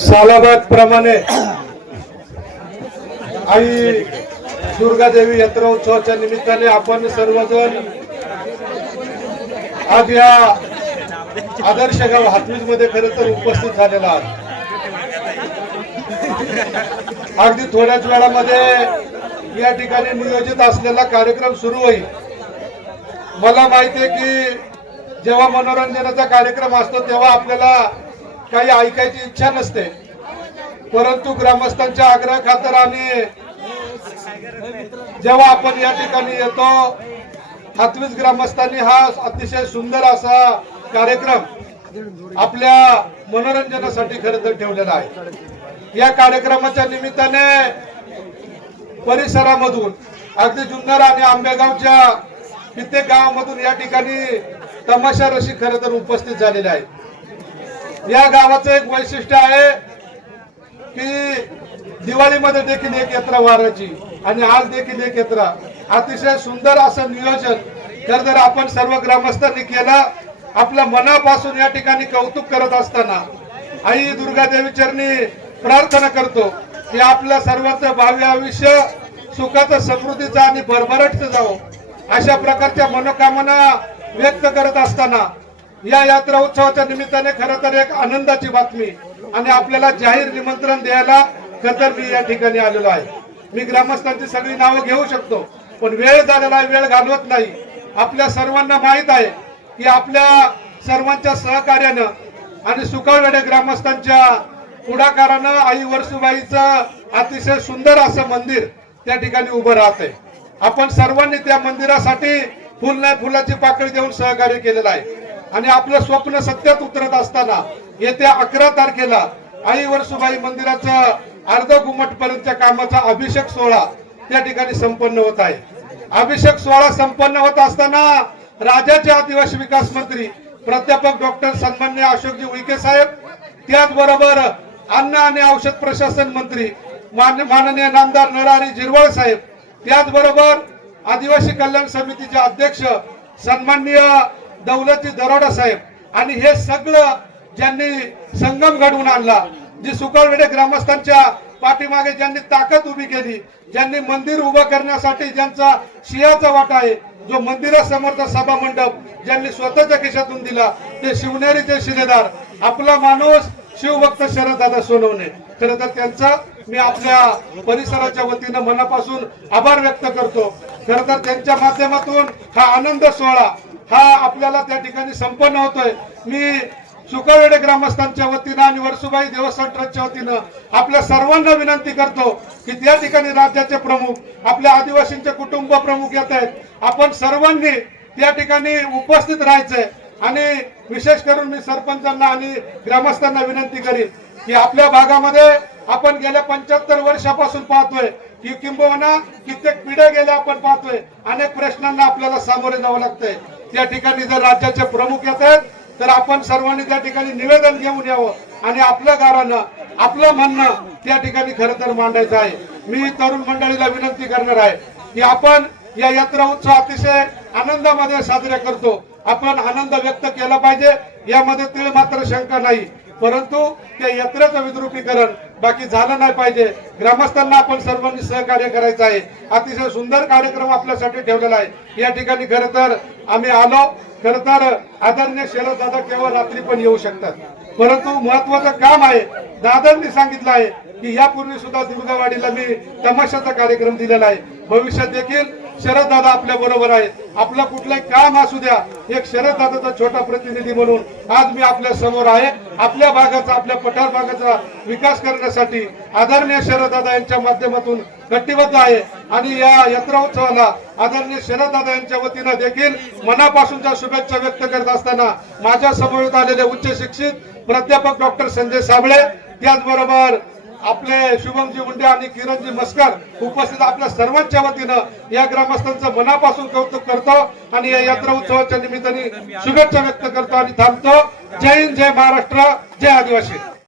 सालाबाद प्रमाणे आई दुर्गादेवी यात्रोत्सवाच्या निमित्ताने आपण सर्वजण आज या आदर्श गाव हातवीजमध्ये खरं तर उपस्थित झालेला आहात. अगदी थोड्याच वेळामध्ये या ठिकाणी नियोजित असलेला कार्यक्रम सुरू होईल. मला माहिती आहे की जेव्हा मनोरंजनाचा कार्यक्रम असतो तेव्हा आपल्याला काही ऐकायची इच्छा नसते. परंतु ग्रामस्थांच्या आग्रह खातर आणि जेव्हा आपण या ठिकाणी येतो हातवीस ग्रामस्थांनी हा अतिशय सुंदर असा कार्यक्रम आपल्या मनोरंजनासाठी खरं तर ठेवलेला आहे. या कार्यक्रमाच्या निमित्ताने परिसरामधून अगदी जुन्नर आणि आंबेगावच्या कित्येक गावामधून या ठिकाणी तमाशा रशी खरं तर उपस्थित झालेले आहेत. या गावाचं एक वैशिष्ट्य आहे की दिवाळीमध्ये देखील एक यात्रा वाराची आणि आज देखील एक यात्रा. अतिशय सुंदर असं नियोजन जर तर आपण सर्व ग्रामस्थांनी केलं. आपल्या मनापासून या ठिकाणी कौतुक करत असताना आई दुर्गा देवी चरणी प्रार्थना करतो की आपल्या सर्वांचं भावी आयुष्य सुखाचं समृद्धीचं आणि भरभराटचं जावं. अशा प्रकारच्या मनोकामना व्यक्त करत असताना या यात्रा उत्सवाच्या निमित्ताने खरं तर एक आनंदाची बातमी आणि आपल्याला जाहीर निमंत्रण द्यायला खरं मी या ठिकाणी आलेलो आहे. मी ग्रामस्थांची सगळी नावं घेऊ शकतो पण वेळ झालेला आहे वेळ घालवत नाही. आपल्या सर्वांना माहीत आहे की आपल्या सर्वांच्या सहकार्यानं आणि सुकाळवेडे ग्रामस्थांच्या पुढाकारानं आई वर्सुबाईचं अतिशय सुंदर असं मंदिर त्या ठिकाणी उभं राहतंय. आपण सर्वांनी त्या मंदिरासाठी फुल नाही फुलाची पाकळी देऊन सहकार्य केलेलं आहे. आणि आपलं स्वप्न सत्यात उतरत असताना येत्या अकरा तारखेला आई वर्षुबाई मंदिराचं अर्ध घुमट पर्यंतच्या कामाचा अभिषेक सोहळा त्या ठिकाणी संपन्न होत आहे. अभिषेक सोहळा संपन्न होत असताना राज्याचे आदिवासी विकास मंत्री प्राध्यापक डॉक्टर सन्मान्य अशोकजी उईके साहेब त्याचबरोबर अन्न आणि औषध प्रशासन मंत्री माननीय नामदार नरहारी झिरवळ साहेब त्याचबरोबर आदिवासी कल्याण समितीचे अध्यक्ष सन्माननीय दौलती दरोडा साहेब. आणि हे सगळं ज्यांनी संगम घडवून आणला जी सुकाळवेडे ग्रामस्थांच्या पाठीमागे ज्यांनी ताकद उभी केली ज्यांनी मंदिर उभं करण्यासाठी ज्यांचा शियाचा वाटा आहे जो मंदिरासमोरचा सभा मंडप ज्यांनी स्वतःच्या खिशातून दिला ते शिवनेरीचे शिलेदार. आपला माणूस शिवभक्त शरददादा सोनवणे. खरं तर त्यांचा मी आपल्या परिसराच्या वतीनं मनापासून आभार व्यक्त करतो. खरं तर त्यांच्या माध्यमातून हा आनंद सोहळा हा आपल्याला त्या ठिकाणी संपन्न होतोय. मी सुकावेडे ग्रामस्थांच्या वतीनं आणि वर्सुबाई देवस्थान ट्रस्टच्या वतीनं आपल्या सर्वांना विनंती करतो की त्या ठिकाणी राज्याचे प्रमुख आपल्या आदिवासींचे कुटुंब प्रमुख येत आहेत. आपण सर्वांनी त्या ठिकाणी उपस्थित राहायचंय. आणि विशेष करून मी सरपंचांना आणि ग्रामस्थांना विनंती करीन की आपल्या भागामध्ये आपण गेल्या पंच्याहत्तर वर्षापासून पाहतोय की किंबहुना कित्येक पिढ्या गेल्या आपण पाहतोय. अनेक प्रश्नांना आपल्याला सामोरे जावं लागतंय. त्या ठिकाणी जर राज्याचे प्रमुख येत आहेत तर आपण सर्वांनी त्या ठिकाणी निवेदन घेऊन यावं आणि आपल्या गावानं आपलं म्हणणं त्या ठिकाणी खरं तर मांडायचं आहे. मी तरुण मंडळीला विनंती करणार आहे की आपण या यात्रा उत्सव अतिशय आनंदामध्ये साजरे करतो. आपण आनंद व्यक्त केला पाहिजे. यामध्ये तीळ मात्र शंका नाही. परंतु त्या यंत्राचं विद्रुपीकरण बाकी झालं नाही पाहिजे. ग्रामस्थांना आपण सर्वांनी सहकार्य करायचं आहे. अतिशय सुंदर कार्यक्रम आपल्यासाठी ठेवलेला आहे. या ठिकाणी खरं तर आम्ही आलो. खरं तर आदरणीय शरद दादा केवळ रात्री पण येऊ शकतात. परंतु महत्वाचं काम आहे. दादांनी सांगितलं आहे की यापूर्वी सुद्धा दुर्गावाडीला मी तमाशाचा कार्यक्रम दिलेला आहे. भविष्यात देखील शरद दादा आपल्या बरोबर आहेत. आपलं कुठलं काम असू द्या एक शरद दादाचा छोटा प्रतिनिधी म्हणून आज मी आपल्यासमोर आहे. आपल्या भागाचा आपल्या पठार भागाचा विकास करण्यासाठी आदरणीय शरद दादा यांच्या माध्यमातून कटिबद्ध आहे. आणि या यात्राोत्सवाला आदरणीय शरद दादा यांच्या वतीनं देखील मनापासूनच्या शुभेच्छा व्यक्त करत असताना माझ्यासमोर आलेले उच्च शिक्षित प्राध्यापक डॉक्टर संजय साबळे त्याचबरोबर आपले शुभमजी मुंडे आणि किरणजी मस्कर उपस्थित आपल्या सर्वांच्या वतीनं या ग्रामस्थांचं मनापासून कौतुक करतो आणि या यात्रा उत्सवाच्या निमित्ताने शुभेच्छा व्यक्त करतो आणि थांबतो. जय हिंद जय महाराष्ट्र जय आदिवासी.